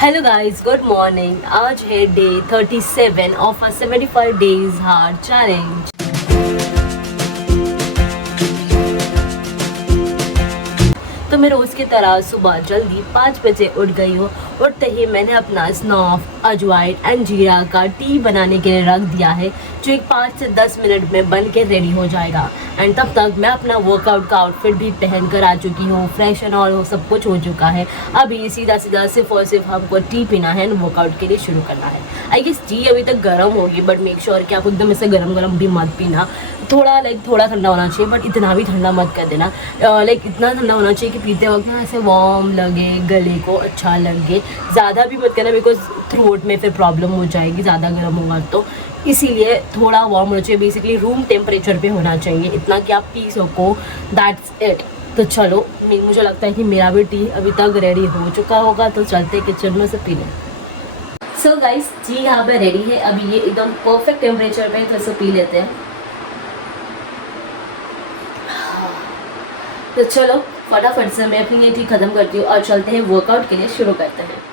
Hello guys, good morning. आज है day 37 of a 75 days hard challenge. तो मैं रोज़ की तरह सुबह जल्दी 5 बजे उठ गई हूँ। उठते ही मैंने अपना स्नॉफ, अजवाइन एंड जीरा का टी बनाने के लिए रख दिया है, जो एक 5 से 10 मिनट में बन के रेडी हो जाएगा। एंड तब तक मैं अपना वर्कआउट का आउटफिट भी पहन कर आ चुकी हूँ, फ्रेश एंड ऑल सब कुछ हो चुका है। अभी सीधा सीधा सिर्फ और सिर्फ हमको टी पीना है एंड वर्कआउट के लिए शुरू करना है। आई गेस टी अभी तक गर्म होगी, बट मेक श्योर कि आप एकदम ऐसे गर्म गर्म भी मत पीना। थोड़ा ठंडा होना चाहिए, बट इतना भी ठंडा मत कर देना। इतना ठंडा होना चाहिए कि पीते वक्त ना ऐसे वार्म लगे, गले को अच्छा लगे। ज़्यादा भी मत करना, बिकॉज थ्रोट में फिर प्रॉब्लम हो जाएगी ज़्यादा गर्म होगा तो। इसीलिए थोड़ा वार्म होना चाहिए, बेसिकली रूम टेम्परेचर पे होना चाहिए, इतना कि आप पी सको। That's it. तो चलो, मुझे लगता है कि मेरा भी टी अभी तक रेडी हो चुका होगा, तो चलते किचन में से पी लें। सो गाइस, टी यहाँ पे रेडी है। अभी ये एकदम परफेक्ट टेम्परेचर पे, तो इसे पी लेते हैं। तो चलो फटाफट से मैं अपनी ये टी खत्म करती हूँ और चलते हैं वर्कआउट के लिए, शुरू करते हैं।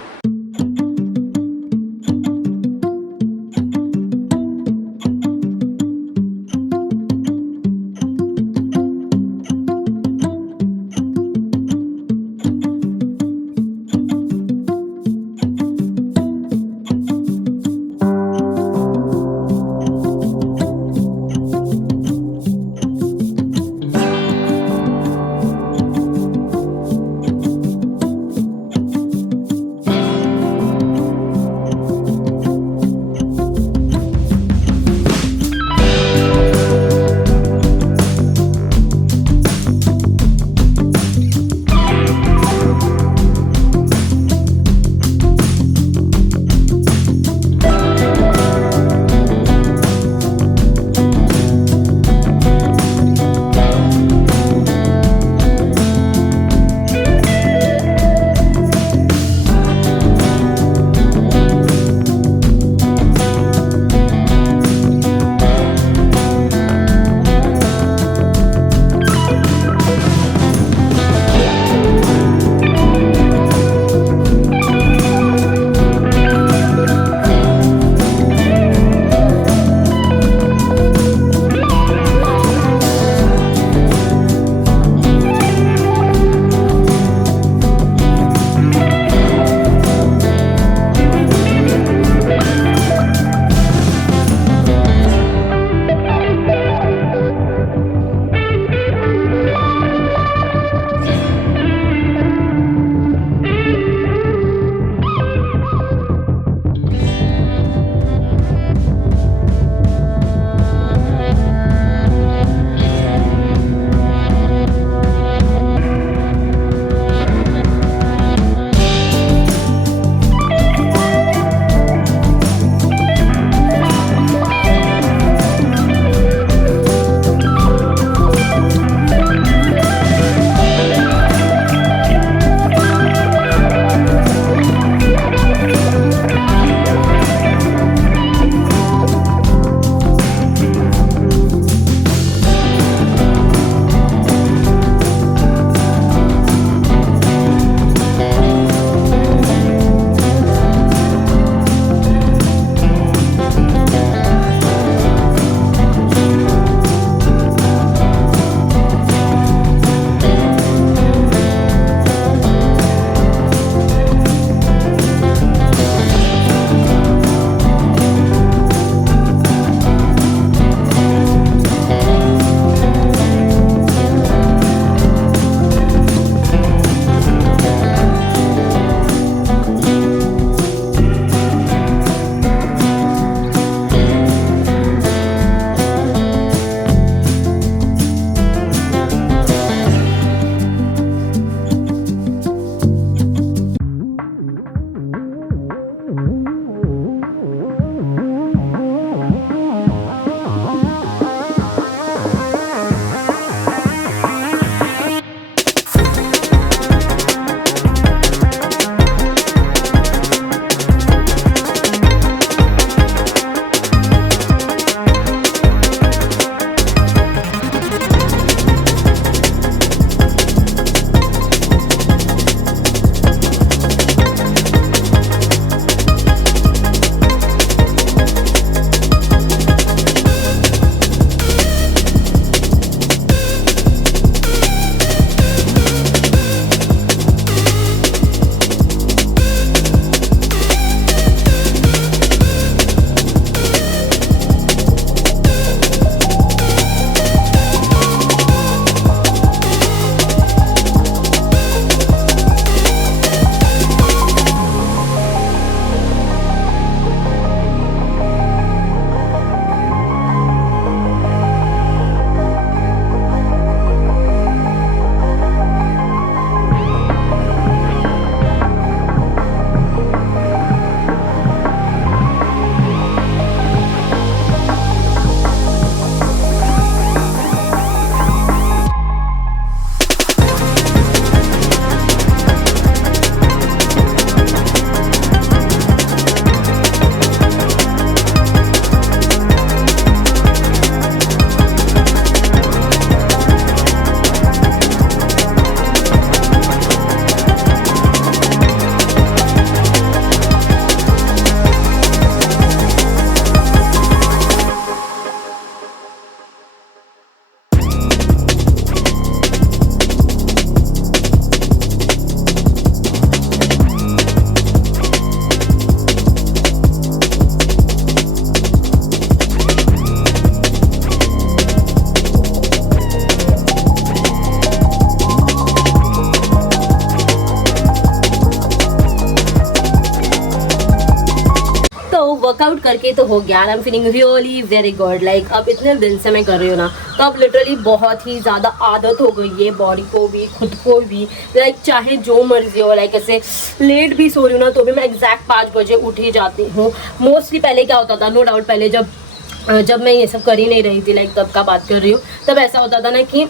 वर्कआउट करके तो हो गया, I am feeling really very good. Like अब इतने दिन से मैं कर रही हूँ ना, तो अब लिटरली बहुत ही ज़्यादा आदत हो गई है बॉडी को भी, खुद को भी। लाइक चाहे जो मर्जी हो, लाइक ऐसे लेट भी सो रही हूँ ना, तो भी मैं एग्जैक्ट 5 बजे उठ ही जाती हूँ। मोस्टली पहले क्या होता था, नो डाउट पहले जब मैं ये सब कर ही नहीं रही थी, लाइक तब का बात कर रही हूँ, तब ऐसा होता था ना कि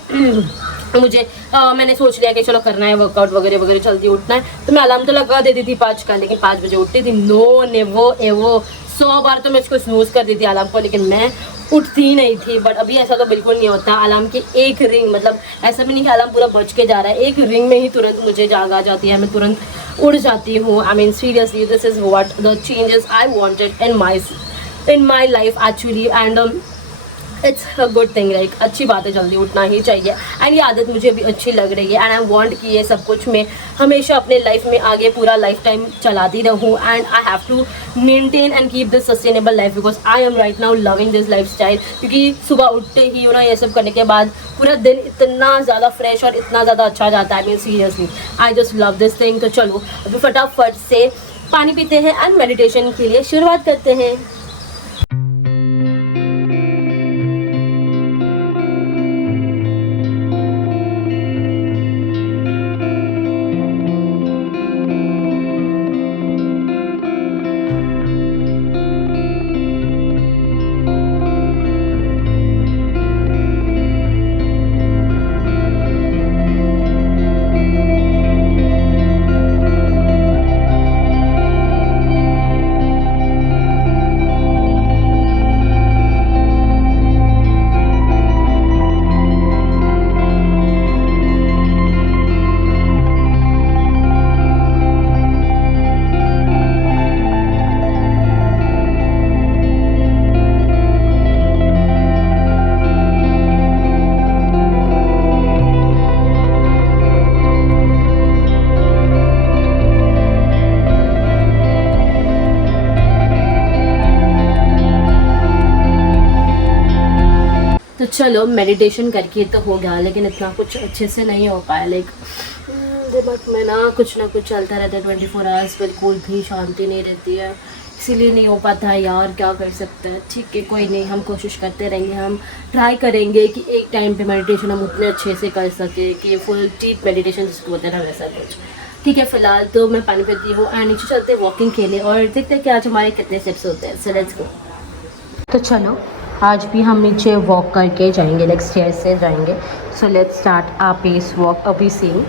मुझे मैंने सोच लिया कि चलो करना है वर्कआउट वगैरह वगैरह, जल्दी उठना है, तो मैं अलार्म तो लगा देती थी 5 का, लेकिन 5 बजे उठती थी। नो नेवो एवो 100 बार तो मैं इसको स्नूज कर दी थी अलार्म को, लेकिन मैं उठती ही नहीं थी। बट अभी ऐसा तो बिल्कुल नहीं होता। अलार्म की एक रिंग, मतलब ऐसा भी नहीं कि अलार्म पूरा बज के जा रहा है, एक रिंग में ही तुरंत मुझे जाग आ जाती है, मैं तुरंत उठ जाती हूँ। I mean seriously this is what the changes I wanted in my life actually, and it's a good thing. Like अच्छी बात है, जल्दी उठना ही चाहिए, एंड ये आदत मुझे भी अच्छी लग रही है, एंड आई वांट कि ये सब कुछ मैं हमेशा अपने लाइफ में आगे पूरा लाइफ टाइम चलाती रहूँ, and I have to maintain and keep this sustainable life, because I am right now loving this lifestyle. क्योंकि सुबह उठते ही ना ये सब करने के बाद पूरा दिन इतना ज़्यादा फ्रेश और इतना ज़्यादा अच्छा जाता है। I mean seriously I just love this thing. तो चलो अभी फटाफट से पानी पीते हैं एंड मेडिटेशन के लिए शुरुआत करते हैं। तो चलो मेडिटेशन करके तो हो गया, लेकिन इतना कुछ अच्छे से नहीं हो पाया। लाइक दिमाग में ना कुछ चलता रहता है 24 आवर्स, बिल्कुल भी शांति नहीं रहती है, इसीलिए नहीं हो पाता है यार। क्या कर सकते हैं, ठीक है कोई नहीं, हम कोशिश करते रहेंगे, हम ट्राई करेंगे कि एक टाइम पे मेडिटेशन हम उतने अच्छे से कर सके कि फुल डीप मेडिटेशन जिसको बोलते हैं ना, वैसा कुछ। ठीक है, फिलहाल तो मैं पानी पीती हूँ एंड नीचे चलते हैं वॉकिंग के लिए और देखते हैं कि आज हमारे कितने स्टेप्स होते हैं। So let's go. तो चलो आज भी हम नीचे वॉक करके जाएंगे, लाइक स्टेयर से जाएंगे। So let's start our pace walk अभी seeing.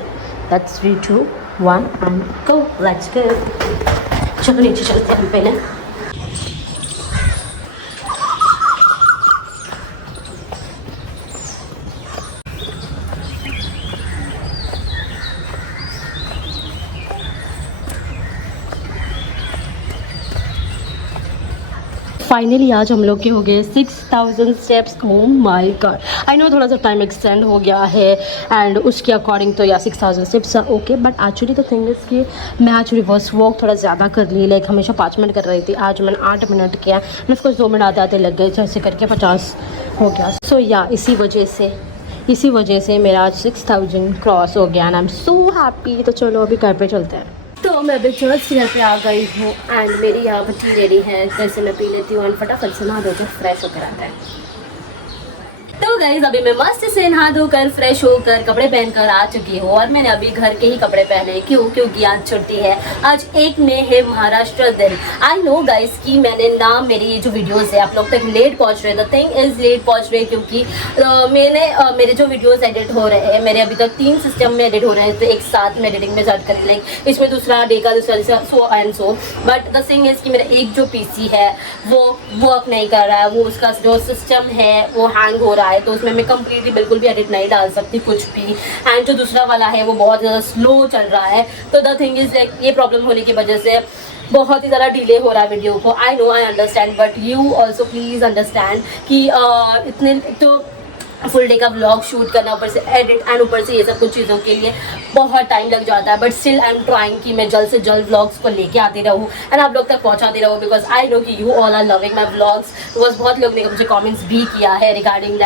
That's 3 2 1 and go, let's go. चलो नीचे चलते हैं हम पहले। फाइनली आज हम लोग के हो गए 6000 steps. Oh my God, I know थोड़ा सा टाइम एक्सटेंड हो गया है एंड उसके अकॉर्डिंग तो या 6000 स्टेप्स ओके, बट एक्चुअली तो थिंग इज़ कि मैं आज रिवर्स वॉक थोड़ा ज़्यादा कर ली। लाइक हमेशा 5 मिनट कर रही थी, आज मैंने 8 मिनट किया, मैं उसको 2 मिनट आते आते लग गए, जैसे करके 50 हो गया। सो या इसी वजह से मेरा आज 6000 क्रॉस हो गया and I am so happy. तो चलो अभी घर पे चलते हैं। तो मैं अभी चर्च घर पे आ गई हूँ एंड मेरी यहाँ पर टी रेडी है, जैसे मैं पी लेती हूँ एंड फटाफट से नहा धोकर फ्रेश होकर आता है। तो गाइस अभी मैं मस्त से नहा धोकर फ्रेश होकर कपड़े पहनकर आ चुकी हूँ और मैंने अभी घर के ही कपड़े पहने। क्योंकि आज छुट्टी है, आज 1 मई है, महाराष्ट्र दिन। आई नो गाइस कि मैंने ना मेरी ये जो वीडियोस है आप लोग तक लेट पहुँच रहे, द थिंग इज लेट पहुँच रहे क्योंकि मेरे जो वीडियोस एडिट हो रहे हैं, मेरे अभी तक 3 सिस्टम में एडिट हो रहे हैं, तो एक साथ में एडिटिंग में स्टार्ट करें, लाइक इसमें दूसरा डे का दूसरा so and so. But the thing is कि मेरा एक जो PC है वो वर्क नहीं कर रहा है, वो उसका जो सिस्टम है वो हैंग हो रहा है, तो उसमें मैं कंप्लीटली बिल्कुल भी एडिट नहीं डाल सकती कुछ भी। एंड जो दूसरा वाला है वो बहुत ज़्यादा स्लो चल रहा है, तो द थिंग इज लाइक ये प्रॉब्लम होने की वजह से बहुत ही ज़्यादा डिले हो रहा है वीडियो को। I know, I understand, but you also please understand कि इतने तो फुल डे का व्लॉग शूट करना, ऊपर से एडिट एंड ऊपर से ये सब कुछ चीज़ों के लिए बहुत टाइम लग जाता है। But still I am trying कि मैं जल्द से जल्द व्लॉग्स को लेके आती रहूँ एंड आप लोग तक पहुँचाती रहूँ, बिकॉज आई नो कि you all are loving my vlogs. Because बहुत लोग ने मुझे कमेंट्स भी किया है रिगार्डिंग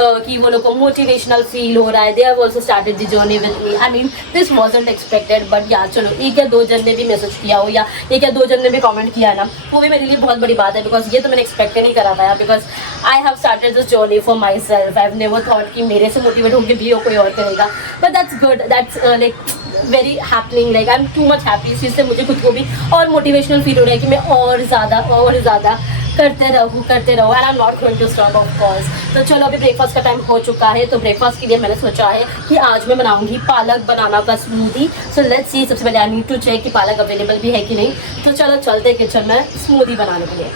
कि वो लोग को मोटिवेशनल फील हो रहा है, they have also started the journey with me. I mean this wasn't expected, but यार चलो एक या दो जन ने भी मैसेज किया हो या एक या दो जन ने भी कमेंट किया ना, वो भी मेरे लिए बहुत बड़ी बात है, बिकॉज ये तो मैंने एक्सपेक्ट नहीं करा था यार, because I have started this journey for my self. I have never thought कि मेरे से मोटिवेट होकर भी कोई और करेगा, but that's good, that's like very happening, like I am too much happy. इस चीज़ से मुझे खुद को भी और मोटिवेशनल फील हो रहा है कि मैं और ज़्यादा करते रहूँ and I am not going to stop of course. तो चलो अभी ब्रेकफास्ट का टाइम हो चुका है, तो ब्रेकफास्ट के लिए मैंने सोचा है कि आज मैं बनाऊंगी पालक बनाना का स्मूदी। सो लेट्स सी, सबसे पहले आई नीड टू चेक कि पालक अवेलेबल भी है कि नहीं। तो चलो चलते किचन में स्मूदी बनाने के लिए।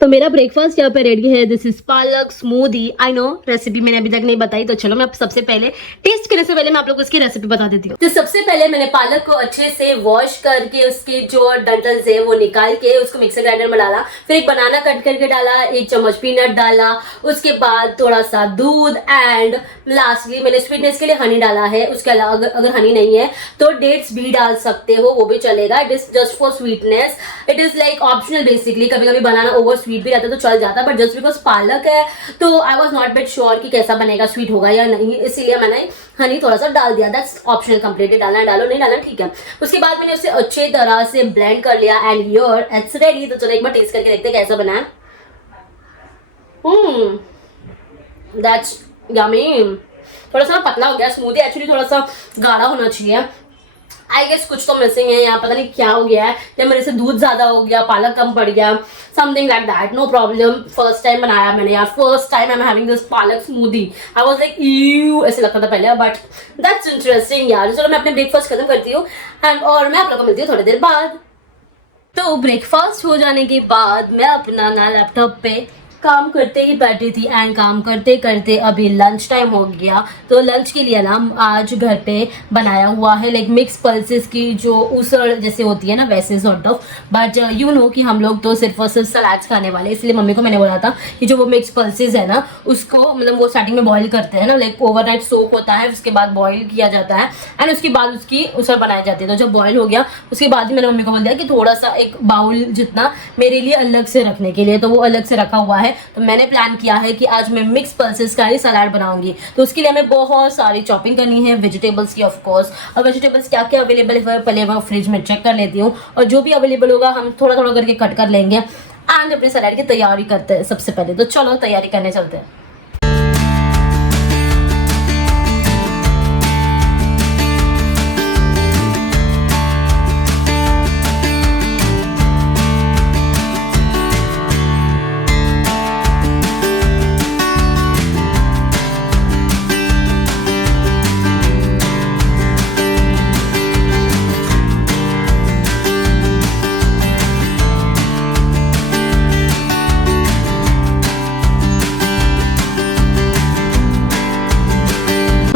तो मेरा ब्रेकफास्ट यहाँ पे रेडी है, दिस इज पालक स्मूदी। आई नो रेसिपी मैंने अभी तक नहीं बताई, तो चलो मैं सबसे पहले टेस्ट करने से पहले मैं आप लोगों को इसकी रेसिपी बता देती हूँ। तो सबसे पहले मैंने पालक को अच्छे से वॉश करके उसके जो डंटल्स है वो निकाल के उसको मिक्सर ग्राइंडर में डाला, फिर एक बनाना कट करके डाला, 1 चम्मच पीनट डाला, उसके बाद थोड़ा सा दूध एंड लास्टली मैंने स्वीटनेस के लिए हनी डाला है। उसके अलावा अगर हनी नहीं है तो डेट्स भी डाल सकते हो, वो भी चलेगा, it is just for sweetness, it is like optional basically. कभी कभी बनाना ओवर स्वीट भी रहता है तो चल जाता है, बट जस्ट बिकॉज पालक है तो I was not that sure कि कैसा बनेगा, स्वीट होगा या नहीं, इसीलिए मैंने हनी थोड़ा सा डाल दिया। दैट्स ऑप्शनल, कंप्लीटली डालना डालो, नहीं डालना ठीक है। उसके बाद मैंने उसे अच्छे तरह से ब्लेंड कर लिया एंड हियर इट्स रेडी। तो चलो एक बार टेस्ट करके देखते हैं कैसा बना है। That's yummy. थोड़ा सा पतला हो गया, स्मूदी एक्चुअली थोड़ा सा गाढ़ा होना चाहिए। आई गेस कुछ तो मिसिंग है यहाँ, पता नहीं क्या हो गया है, या मेरे से दूध ज्यादा हो गया, पालक कम पड़ गया, something like that, no problem. First time बनाया मैंने यार, first time I am having this palak smoothie. I was like you, ऐसे लगता था पहले, बट दैट्स इंटरेस्टिंग यार। चलो मैं अपने ब्रेकफास्ट खत्म करती हूँ एंड और मैं आप लोगों को मिलती हूँ थोड़ी देर बाद। तो ब्रेकफास्ट हो जाने के बाद मैं अपना ना लैपटॉप पे काम करते ही बैठी थी एंड काम करते करते अभी लंच टाइम हो गया। तो लंच के लिए ना आज घर पे बनाया हुआ है लाइक मिक्स पल्सेस की जो उसड़ जैसे होती है ना, वैसे sort of, but you know कि हम लोग तो सिर्फ और सिर्फ सलाड्स खाने वाले, इसलिए मम्मी को मैंने बोला था कि जो वो मिक्स पल्सेस है ना उसको मतलब वो स्टार्टिंग में बॉईल करते हैं ना, लाइक ओवरनाइट सोक होता है, उसके बाद बॉईल किया जाता है एंड उसके बाद उसकी उसड़ बनाई जाती है। तो जब बॉईल हो गया उसके बाद ही मैंने मम्मी को बोल दिया कि थोड़ा सा एक बाउल जितना मेरे लिए अलग से रखने के लिए, तो वो अलग से रखा हुआ है। तो मैंने प्लान किया है कि आज मैं मिक्स पल्सेस का ही सलाद बनाऊंगी। तो उसके लिए हमें बहुत सारी चॉपिंग करनी है वेजिटेबल्स की ऑफ कोर्स, और वेजिटेबल्स क्या क्या अवेलेबल है पहले मैं फ्रिज में चेक कर लेती हूँ, और जो भी अवेलेबल होगा हम थोड़ा थोड़ा करके कट कर लेंगे एंड अपने सलाद की तैयारी करते हैं सबसे पहले। तो चलो तैयारी करने चलते हैं।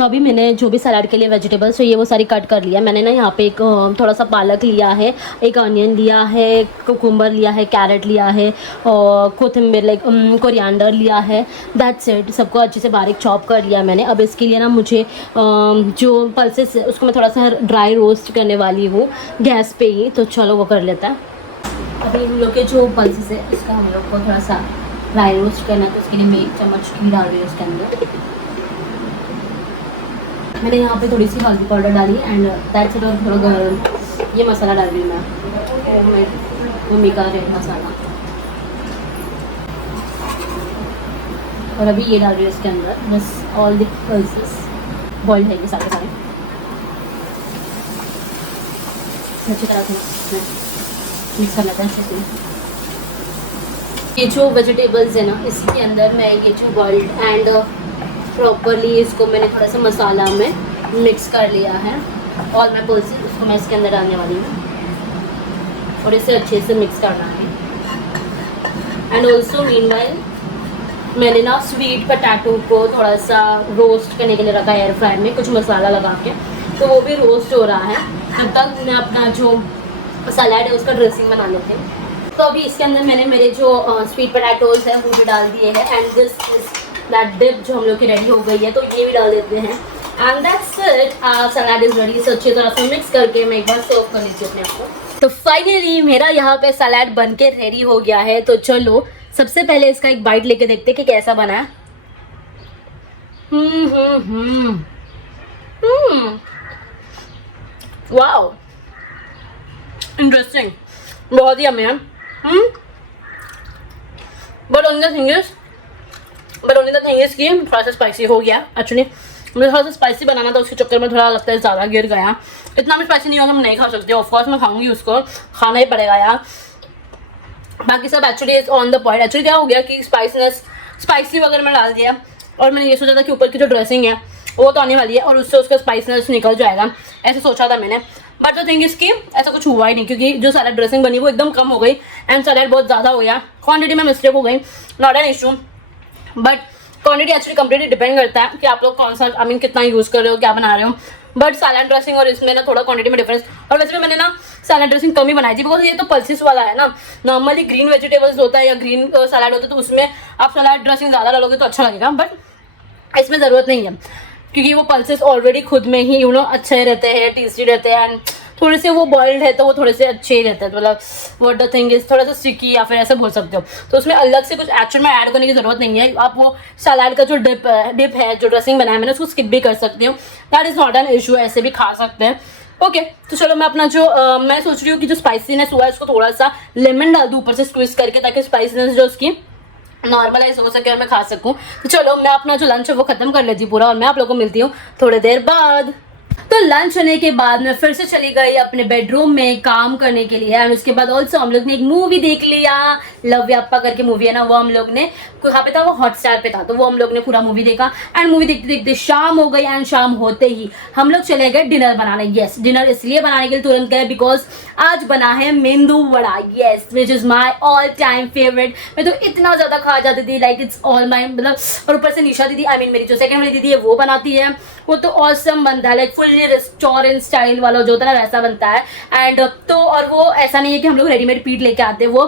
अभी मैंने जो भी सलाद के लिए वेजिटेबल्स चाहिए वो सारी कट कर लिया। मैंने ना यहाँ पे एक थोड़ा सा पालक लिया है, एक अनियन लिया है, कुकुम्बर लिया है, कैरेट लिया है और कोथिम्बीर लाइक कोरिएंडर लिया है। दैट्स इट, सबको अच्छे से बारीक चॉप कर लिया मैंने। अब इसके लिए ना मुझे जो पल्सेस है उसको मैं थोड़ा सा ड्राई रोस्ट करने वाली हूँ गैस पे ही, तो चलो वो कर लेता है। अभी हम लोग के जो पल्सेस है उसका हम लोग को थोड़ा सा ड्राई रोस्ट करना है, तो उसके लिए मैं 1 चम्मच घी डाल रही हूँ उसके अंदर। मैंने यहाँ पे थोड़ी सी हल्दी पाउडर डाली एंड दैट्स इट, और थोड़ा गरम ये मसाला डाल रही हूँ मैं, मम्मी का रेड मसाला, और अभी ये डाल रही हूँ इसके अंदर बस ऑल द पल्सेस बॉइल है ये सारे सारे अच्छी तरह से मिक्स करना था अच्छे से। ये जो वेजिटेबल्स है ना इसके अंदर मैं ये जो बॉइल्ड एंड प्रॉपरली इसको मैंने थोड़ा सा मसाला में मिक्स कर लिया है, और मैं पल्सेस उसको मैं इसके अंदर डालने वाली हूँ और इसे अच्छे से मिक्स करना है। एंड ऑल्सो मीनवाइल मैंने ना स्वीट पोटैटो को थोड़ा सा रोस्ट करने के लिए रखा एयर फ्रायर में कुछ मसाला लगा के, तो वो भी रोस्ट हो रहा है। तब तक मैं अपना जो सलाद है उसका ड्रेसिंग बना लेते हैं। तो अभी इसके अंदर मैंने मेरे जो स्वीट पोटैटोज हैं वो भी डाल दिए हैं एंड दिस दैट डिप जो हम लोग की रेडी हो गई है, तो ये भी डाल देते हैं and that's it, salad is ready. से अच्छी तरह से मिक्स करके मैं एक बार सर्व कर लीजिए अपने आप को। तो फाइनली मेरा यहाँ पे सलाद बन के रेडी हो गया है। तो चलो सबसे पहले इसका एक बाइट लेके देखते हैं कि कैसा बना है। वाओ, इंटरेस्टिंग, बहुत ही यम्मी है। But only the thing is कि थोड़ा सा स्पाइसी हो गया। एक्चुअली मुझे थोड़ा सा स्पाइसी बनाना था, उसके चक्कर में थोड़ा लगता है ज़्यादा गिर गया। इतना भी स्पाइसी नहीं होगा, मैं नहीं खा सकती, ऑफकोर्स मैं खाऊंगी, उसको खाना ही पड़ेगा यार। बाकी सब actually is on the point. Actually क्या हो गया कि स्पाइसी वगैरह मैं डाल दिया, और मैंने ये सोचा था कि ऊपर की जो ड्रेसिंग है वो तो आने वाली है और उससे उसका स्पाइसनेस निकल जाएगा, ऐसे सोचा था मैंने। बट द थिंग इज कि ऐसा कुछ हुआ ही नहीं, क्योंकि जो सैलेड ड्रेसिंग बनी वो एकदम कम हो गई एंड सैलेड बहुत ज़्यादा हो गया। क्वांटिटी में मिस्टेक हो गई, not an issue, but quantity actually completely depend करता है कि आप लोग कौन सा कितना यूज़ कर रहे हो, क्या बना रहे हो। बट सैलेड ड्रेसिंग और इसमें ना थोड़ा क्वांटिटी में डिफरेंस। और वैसे भी मैंने ना सैलेड ड्रेसिंग कम ही बनाई थी, बिकॉज ये तो पल्सिस वाला है ना। नॉर्मली ग्रीन वेजिटेबल्स होता है या ग्रीन सैलेड होता है तो उसमें आप सैलेड ड्रेसिंग ज़्यादा डालोगे तो अच्छा लगेगा, बट इसमें ज़रूरत नहीं है, क्योंकि वो पल्सेस ऑलरेडी खुद में ही अच्छे रहते हैं, टेस्टी रहते हैं, एंड थोड़े से वो बॉइल्ड है तो वो थोड़े से अच्छे ही रहते हैं। मतलब व्हाट द थिंग इज थोड़ा सा स्टिकी या फिर ऐसे बोल सकते हो, तो उसमें अलग से कुछ एक्चुअल में ऐड करने की ज़रूरत नहीं है। आप वो सलाद का जो डिप है, जो ड्रेसिंग बनाया मैंने, उसको स्किप भी कर सकते हो, that is not an issue, ऐसे भी खा सकते हैं। ओके तो चलो मैं अपना जो मैं सोच रही हूँ कि जो स्पाइसीनेस हुआ है उसको थोड़ा सा लेमन डाल दूँ ऊपर से स्क्वीज करके, ताकि स्पाइसीनेस जो उसकी नॉर्मलाइज हो सके और मैं खा सकूं। तो चलो मैं अपना जो लंच है वो खत्म कर लेती हूँ पूरा, और मैं आप लोगों को मिलती हूँ थोड़ी देर बाद। तो लंच होने के बाद मैं फिर से चली गई अपने बेडरूम में काम करने के लिए, और उसके बाद ऑल्सो हम लोग ने एक मूवी देख लिया, लव व्यापा करके मूवी है ना, वो हम लोग ने कहाँ पे था, वो हॉटस्टार पे था, तो वो हम लोग ने पूरा मूवी देखा। एंड मूवी देखते देखते शाम हो गई, एंड शाम होते ही हम लोग चले गए डिनर बनाने। यस, डिनर इसलिए बनाने के लिए तुरंत गए बिकॉज आज बना है मेंदू vada, yes, which is my all time favourite. मैं तो इतना ज्यादा खा जाती थी, लाइक इट्स ऑल माई, मतलब। और ऊपर से निशा दीदी, आई मीन मेरी जो सेकंड वाली दीदी है वो बनाती है, वो तो ऑसम बनता है, लाइक फुल्ली रेस्टोरेंट स्टाइल वाला जो होता है ना वैसा बनता है। एंड तो और वो ऐसा नहीं है कि हम लोग रेडीमेड पीठ लेके आते हैं, वो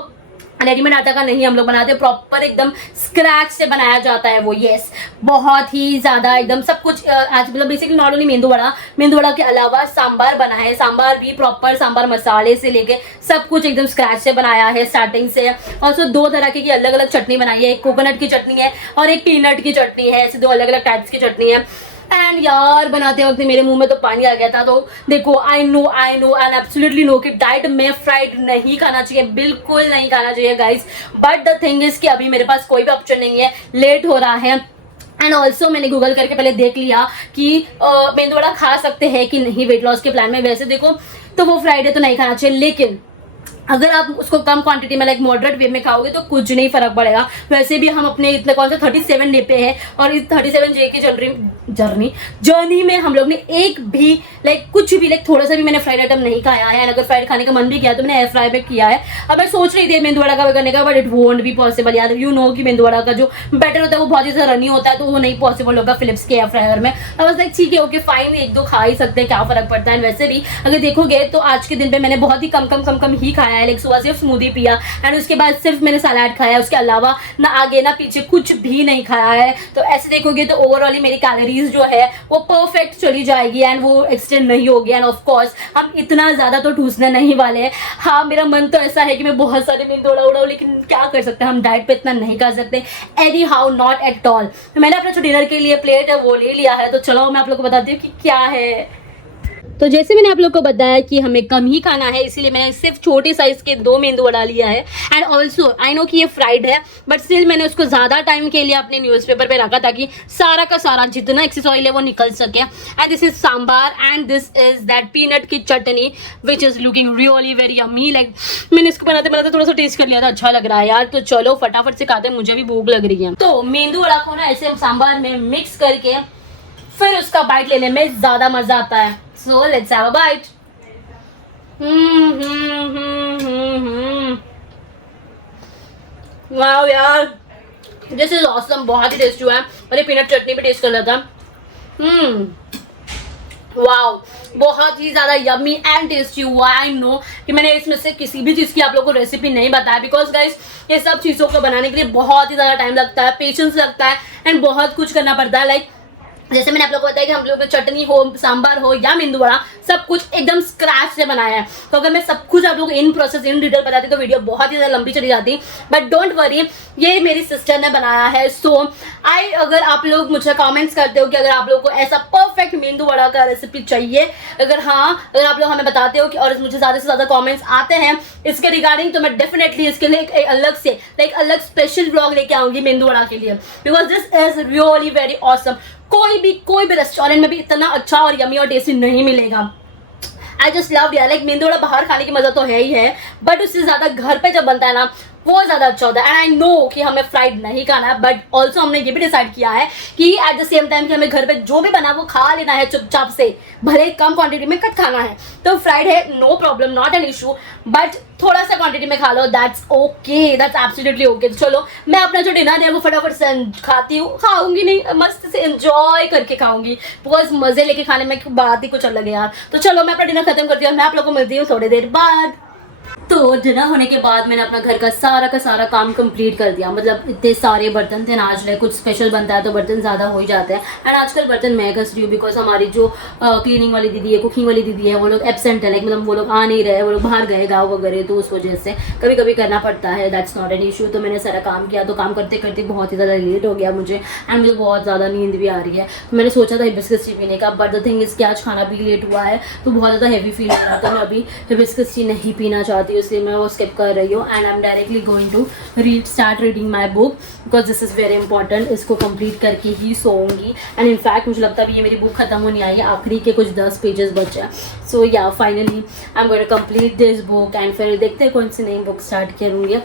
रेडीमेड आटा का नहीं हम लोग बनाते, प्रॉपर एकदम स्क्रैच से बनाया जाता है वो। यस, बहुत ही ज़्यादा एकदम सब कुछ आज मतलब बेसिकली नॉट ओनली मेंदू वड़ा के अलावा सांबार बना है, सांबार भी प्रॉपर सांबार मसाले से लेके सब कुछ एकदम स्क्रैच से बनाया है स्टार्टिंग से। और सो दो तरह की अलग अलग चटनी बनाई है, एक कोकोनट की चटनी है और एक पीनट की चटनी है, ऐसे दो अलग अलग टाइप्स की चटनी है। एंड यार बनाते वक्त मेरे मुंह में तो पानी आ गया था। तो देखो I know and absolutely know कि डाइट में फ्राइड नहीं खाना चाहिए, बिल्कुल नहीं खाना चाहिए guys. But the thing is कि अभी मेरे पास कोई भी ऑप्शन नहीं है, लेट हो रहा है। एंड ऑल्सो मैंने गूगल करके पहले देख लिया कि मेंदू वड़ा खा सकते हैं कि नहीं वेट लॉस के प्लान में। वैसे देखो तो वो फ्राइडे तो नहीं खाना चाहिए, लेकिन अगर आप उसको कम क्वांटिटी में लाइक मॉडरेट वे में खाओगे तो कुछ नहीं फर्क पड़ेगा। वैसे भी हम अपने इतने कौन सा 37 डे पे है, और इस 37 डे की जर्नी में हम लोग ने एक भी लाइक कुछ भी लाइक थोड़ा सा भी मैंने फ्राइड आइटम नहीं खाया है। अगर फ्राइड खाने का मन भी किया तो मैंने एयर फ्राई पे किया है। अब मैं सोच रही थी मेंदू वड़ा का करने का, but it won't be possible यार। यू नो कि मेंदू वड़ा का जो बैटर होता है वो बहुत ही ज्यादा रनी होता है, तो वो नहीं पॉसिबल होगा फिलिप्स के एयर फ्रायर में। अब बस लाइक ठीक है, ओके फाइन, एक दो खा ही सकते हैं, क्या फर्क पड़ता है। वैसे भी अगर देखोगे तो आज के दिन पे मैंने बहुत ही कम ही खाया है, लाइक सुबह सिर्फ स्मूदी पिया एंड उसके बाद सिर्फ मैंने सलाद खाया, उसके अलावा ना आगे ना पीछे कुछ भी नहीं खाया है। तो ऐसे देखोगे तो ओवरऑल मेरी कैलोरीज जो है वो परफेक्ट चली जाएगी एंड वो एक्सटेंड नहीं होगी। एंड ऑफ कोर्स हम इतना ज्यादा तो ठूसने नहीं वाले हैं। हाँ, मेरा मन तो ऐसा है कि मैं बहुत सारे मेंदू वड़ा उड़ाऊं, लेकिन क्या कर सकते हैं, हम डाइट पे इतना नहीं कर सकते। Any how not at all. तो मैंने अपना जो डिनर के लिए प्लेट है वो ले लिया है। तो चलो मैं आप लोग को बताती हूँ कि क्या है। तो जैसे मैंने आप लोग को बताया कि हमें कम ही खाना है, इसीलिए मैंने सिर्फ छोटे साइज के 2 मेंदू वड़ा लिया है। एंड ऑल्सो आई नो कि ये फ्राइड है, बट स्टिल मैंने उसको ज़्यादा टाइम के लिए अपने न्यूज़पेपर पे रखा ताकि सारा का सारा जितना एक्सेस ऑयल है वो निकल सके। And this is sambar and this is that peanut की chutney which is looking really very yummy. Like मैंने इसको बनाते थोड़ा सा टेस्ट कर लिया था, अच्छा लग रहा है यार। तो चलो फटाफट से खाते, मुझे भी भूख लग रही है। तो मेंदू वड़ा को ना ऐसे सांबार में मिक्स करके फिर उसका बाइट लेने में ज़्यादा मज़ा आता है। So let's have a bite. Wow यार, दिस इज ऑसम, बहुत ही टेस्टी हुआ है। और ये पीनट चटनी भी टेस्ट कर लेता। वाओ, बहुत ही ज्यादा यम्मी एंड टेस्टी हुआ। आई नो कि मैंने इसमें से किसी भी चीज़ की आप लोगों को रेसिपी नहीं बताया, बिकॉज गाइस ये सब चीज़ों को बनाने के लिए बहुत ही ज़्यादा टाइम लगता है, पेशेंस लगता है एंड बहुत कुछ करना पड़ता है। लाइक जैसे मैंने आप लोगों को बताया कि हम लोग चटनी हो, सांभर हो या मेंदू वड़ा, सब कुछ एकदम स्क्रैच से बनाया है। तो अगर मैं सब कुछ आप लोग इन प्रोसेस इन डिटेल बताती तो वीडियो बहुत ही ज़्यादा लंबी चली जाती, बट डोंट वरी, ये मेरी सिस्टर ने बनाया है। सो अगर आप लोग मुझे कमेंट्स करते हो कि अगर आप लोगों को ऐसा परफेक्ट मेंदू वड़ा का रेसिपी चाहिए, अगर आप लोग हमें बताते हो कि, और मुझे ज़्यादा से ज़्यादा कॉमेंट्स आते हैं इसके रिगार्डिंग, तो मैं डेफिनेटली इसके लिए एक अलग से अलग स्पेशल ब्लॉग लेके आऊँगी मेंदू वड़ा के लिए, because this is really very awesome. कोई भी रेस्टोरेंट में भी इतना अच्छा और यमी और टेस्टी नहीं मिलेगा। आई जस्ट लव यार, लाइक मेंदू वड़ा बाहर खाने की मजा तो है ही है, बट उससे ज्यादा घर पे जब बनता है ना वो ज्यादा अच्छा होता है। एंड आई नो कि हमें फ्राइड नहीं खाना है, बट ऑल्सो हमने ये भी डिसाइड किया है कि एट द सेम टाइम कि हमें घर पे जो भी बना वो खा लेना है चुपचाप से, भले कम क्वांटिटी में कट खाना है। तो फ्राइड है, no problem, not an issue, but थोड़ा सा क्वांटिटी में खा लो, that's okay, that's absolutely okay. तो चलो मैं अपना जो डिनर है वो फटाफट से खाती हूँ, खाऊंगी नहीं, मस्त से एंजॉय करके खाऊंगी, बिकॉज मजे लेके खाने में बात ही कुछ अलग है यार। तो चलो मैं अपना डिनर खत्म करती हूँ, मैं आप लोगों को मिलती हूँ थोड़ी देर बाद। तो डिनर होने के बाद मैंने अपना घर का सारा काम कंप्लीट कर दिया। मतलब इतने सारे बर्तन थे ना, आज कुछ स्पेशल बनता है तो बर्तन ज़्यादा हो ही जाते हैं। एंड आजकल बर्तन मैं घस रही हूँ बिकॉज हमारी जो क्लीनिंग वाली दीदी है, कुकिंग वाली दीदी है, वो लोग एब्सेंट है, मतलब वो लोग आ नहीं रहे, वो लोग बाहर गए गाँव वगैरह, तो उस वजह से कभी कभी करना पड़ता है, दैट्स नॉट एन इशू। तो मैंने सारा काम किया, तो काम करते करते बहुत ही ज़्यादा लेट हो गया मुझे, एंड मुझे बहुत ज़्यादा नींद भी आ रही है। तो मैंने सोचा था हिबिस्कस टी पीने का, बट द थिंग इज़ कि आज खाना भी लेट हुआ है तो बहुत ज़्यादा हैवी फील हो रहा था। मैं अभी हिबिस्कस टी नहीं पीना चाहती हूँ, इसलिए मैं वो स्किप कर रही हूँ। And I am directly going to start reading my book, because this is very important. इसको कंप्लीट करके ही सोऊंगी। एंड इनफैक्ट मुझे लगता है ये मेरी बुक खत्म होने आई है, आखिरी के कुछ 10 पेजेस बचे हैं। So yeah finally I am going to complete this book, and फिर देखते हैं कौन सी नई बुक स्टार्ट करूँगी।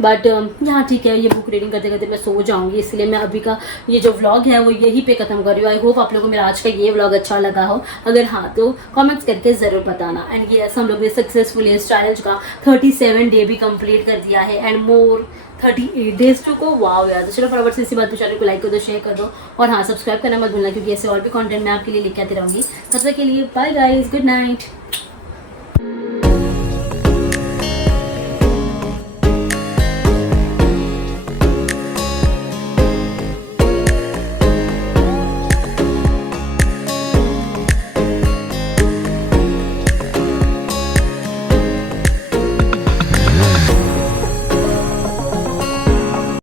बट यहाँ ठीक है, ये बुक रीडिंग करते करते मैं सो जाऊँगी, इसलिए मैं अभी का ये जो व्लॉग है वो यहीं पे ख़त्म कर रही हूँ। आई होप आप लोगों को मेरा आज का ये व्लॉग अच्छा लगा हो, अगर हाँ तो कमेंट्स करके ज़रूर बताना। एंड ये हम लोग ने सक्सेसफुली इस चैलेंज का 37 डे भी कंप्लीट कर दिया है, and more 38 days to go. Wow यार। तो चलो फटाफट से इसी बात पे चैनल को लाइक कर दो, शेयर कर दो, और हाँ सब्सक्राइब करना मत भूलना, क्योंकि ऐसे और भी कंटेंट मैं आपके लिए लेके आती रहूँगी। तब तक के लिए बाय गाइस, गुड नाइट।